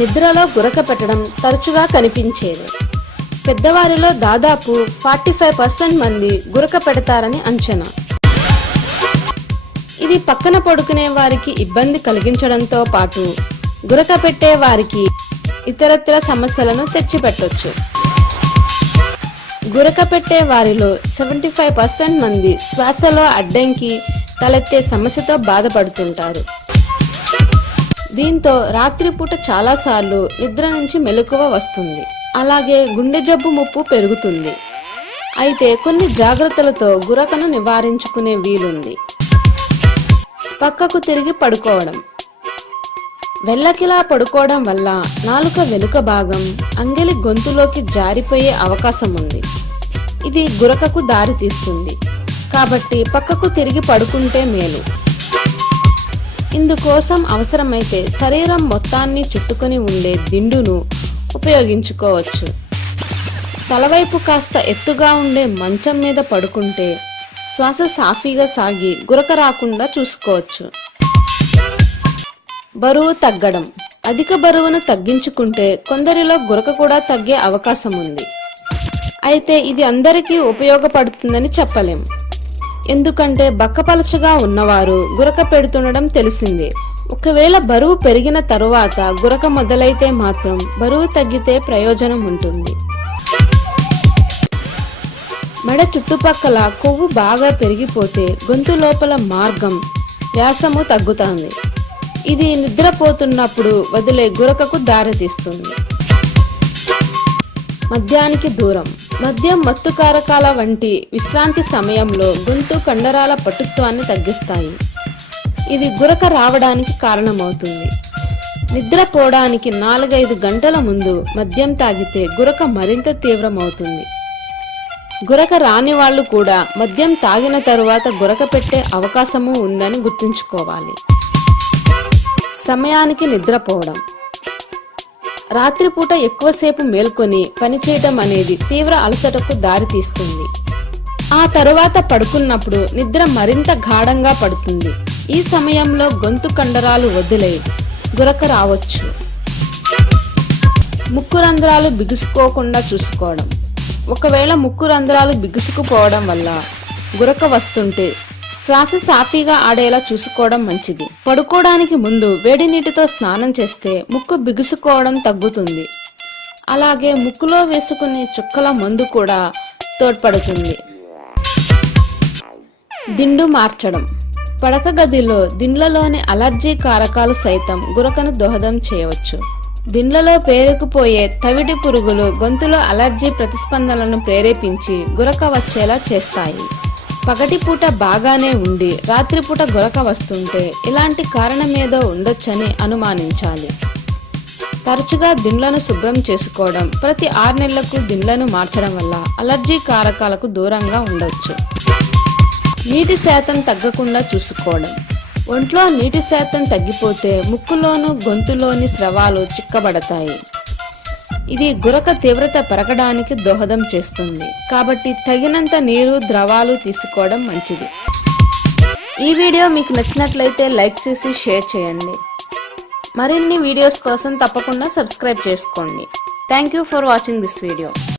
నిద్రలో గురక పెట్టడం తరచుగా కనిపించేది. పెద్దవారిలో దాదాపు 45% మంది గురక పెడతారని అంచనా. ఇది పక్కన పడుకునే వారికి ఇబ్బంది కలిగించడంతో పాటు గురక పెట్టే వారికి ఇతరత్ర సమస్యలను తెచ్చిపెట్టొచ్చు. గురక పెట్టే వారిలో 75% మంది శ్వాసలో అడ్డంకి తలెత్తే సమస్యతో బాధపడుతుంటారు. దీంతో రాత్రిపూట చాలాసార్లు నిద్ర నుంచి మెలకువ వస్తుంది. అలాగే గుండె జబ్బు ముప్పు పెరుగుతుంది. అయితే కొన్ని జాగ్రత్తలతో గురకను నివారించుకునే వీలుంది. పక్కకు తిరిగి పడుకోవడం. వెల్లకిలా పడుకోవడం వల్ల నాలుక వెనుక భాగం అంగలి గొంతులోకి జారిపోయే అవకాశం ఉంది. ఇది గురకకు దారి తీస్తుంది. కాబట్టి పక్కకు తిరిగి పడుకుంటే మేలు. ఇందుకోసం అవసరమైతే శరీరం మొత్తాన్ని చుట్టుకొని ఉండే దిండును ఉపయోగించుకోవచ్చు. తలవైపు కాస్త ఎత్తుగా ఉండే మంచం మీద పడుకుంటే శ్వాస సాఫీగా సాగి గురక రాకుండా చూసుకోవచ్చు. బరువు తగ్గడం. అధిక బరువును తగ్గించుకుంటే కొందరిలో గురక కూడా తగ్గే అవకాశం ఉంది. అయితే ఇది అందరికీ ఉపయోగపడుతుందని చెప్పలేం. ఎందుకంటే బక్కపలచగా ఉన్నవారు గురక పెడుతుండడం తెలిసిందే. ఒకవేళ బరువు పెరిగిన తరువాత గురక మొదలైతే మాత్రం బరువు తగ్గితే ప్రయోజనం ఉంటుంది. మెడ చుట్టుపక్కల కొవ్వు బాగా పెరిగిపోతే గొంతు లోపల మార్గం వ్యాసము తగ్గుతుంది. ఇది నిద్రపోతున్నప్పుడు వదిలే గురకకు దారితీస్తుంది. మద్యానికి దూరం. మద్యం మత్తు కారకాల వంటి విశ్రాంతి సమయంలో గొంతు కండరాల పటుత్వాన్ని తగ్గిస్తాయి. ఇది గురక రావడానికి కారణమవుతుంది. నిద్రపోవడానికి 4-5 గంటల ముందు మద్యం తాగితే గురక మరింత తీవ్రమవుతుంది. గురక రాని వాళ్ళు కూడా మద్యం తాగిన తరువాత గురక పెట్టే అవకాశము ఉందని గుర్తుంచుకోవాలి. సమయానికి నిద్రపోవడం. రాత్రిపూట ఎక్కువసేపు మేల్కొని పనిచేయడం అనేది తీవ్ర అలసటకు దారితీస్తుంది. ఆ తరువాత పడుకున్నప్పుడు నిద్ర మరింత గాఢంగా పడుతుంది. ఈ సమయంలో గొంతు కండరాలు వదిలే గురక రావచ్చు. ముక్కు రంధ్రాలు బిగుసుకోకుండా చూసుకోవడం. ఒకవేళ ముక్కు రంధ్రాలు బిగుసుకుపోవడం వల్ల గురక వస్తుంటే శ్వాస సాఫీగా ఆడేలా చూసుకోవడం మంచిది. పడుకోవడానికి ముందు వేడి నీటితో స్నానం చేస్తే ముక్కు బిగుసుకోవడం తగ్గుతుంది. అలాగే ముక్కులో వేసుకునే చుక్కల మందు కూడా తోడ్పడుతుంది. దిండు మార్చడం. పడక గదిలో దిండ్లలోని అలర్జీ కారకాలు సైతం గురకను దోహదం చేయవచ్చు. దిండ్లలో పేరుకుపోయే తవిటి పురుగులు గొంతులో అలర్జీ ప్రతిస్పందనలను ప్రేరేపించి గురక వచ్చేలా చేస్తాయి. పగటిపూట బాగానే ఉండి రాత్రిపూట గురక వస్తుంటే ఇలాంటి కారణమేదో ఉండొచ్చని అనుమానించాలి. తరచుగా దిండ్లను శుభ్రం చేసుకోవడం, ప్రతి 6 నెలలకు దిండ్లను మార్చడం వల్ల అలర్జీ కారకాలకు దూరంగా ఉండొచ్చు. నీటి శాతం తగ్గకుండా చూసుకోవడం. ఒంట్లో నీటి శాతం తగ్గిపోతే ముక్కులోను గొంతులోని స్రవాలు చిక్కబడతాయి. ఇది గురక తీవ్రత పెరగడానికి దోహదం చేస్తుంది. కాబట్టి తగినంత నీరు, ద్రవాలు తీసుకోవడం మంచిది. ఈ వీడియో మీకు నచ్చినట్లయితే లైక్ చేసి షేర్ చేయండి. మరిన్ని వీడియోస్ కోసం తప్పకుండా సబ్స్క్రైబ్ చేసుకోండి. Thank you for watching this video.